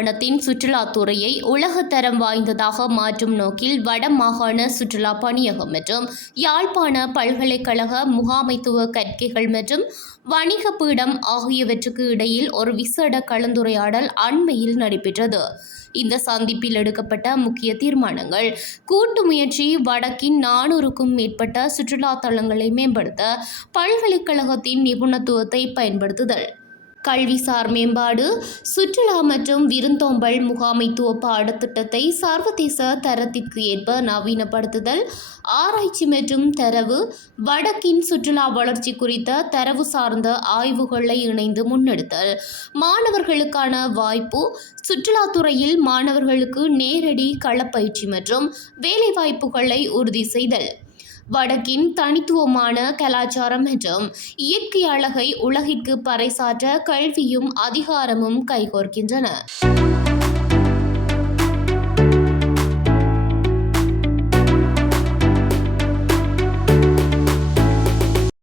மாகாணத்தின் சுற்றுலாத்துறையை உலகத்தரம் வாய்ந்ததாக மாற்றும் நோக்கில் வடமாகாண சுற்றுலா பணியகம் மற்றும் யாழ்ப்பாண பல்கலைக்கழக முகாமைத்துவ கற்கைகள் மற்றும் வணிக பீடம் ஆகியவற்றுக்கு இடையில் ஒரு விசேட கலந்துரையாடல் அண்மையில் நடைபெற்றது. இந்த சந்திப்பில் எடுக்கப்பட்ட முக்கிய தீர்மானங்கள்: கூட்டு முயற்சி, வடக்கின் 400க்கும் மேற்பட்ட சுற்றுலா தலங்களை மேம்படுத்த பல்கலைக்கழகத்தின் நிபுணத்துவத்தை பயன்படுத்துதல், கல்விசார் மேம்பாடு, சுற்றுலா மற்றும் விருந்தோம்பல் முகாமைத்துவ பாடத்திட்டத்தை சர்வதேச தரத்திற்கு ஏற்ப நவீனப்படுத்துதல், ஆராய்ச்சி மற்றும் தரவு, வடக்கின் சுற்றுலா வளர்ச்சி குறித்த தரவு சார்ந்த ஆய்வுகளை இணைந்து முன்னெடுத்தல், மாணவர்களுக்கான வாய்ப்பு, சுற்றுலாத்துறையில் மாணவர்களுக்கு நேரடி களப்பயிற்சி மற்றும் வேலைவாய்ப்புகளை உறுதி செய்தல், வடக்கின் தனித்துவமான கலாச்சாரம் மற்றும் இயற்கை அழகை உலகிற்கு பறைசாற்ற கல்வியும் அதிகாரமும் கைகோர்க்கின்றன.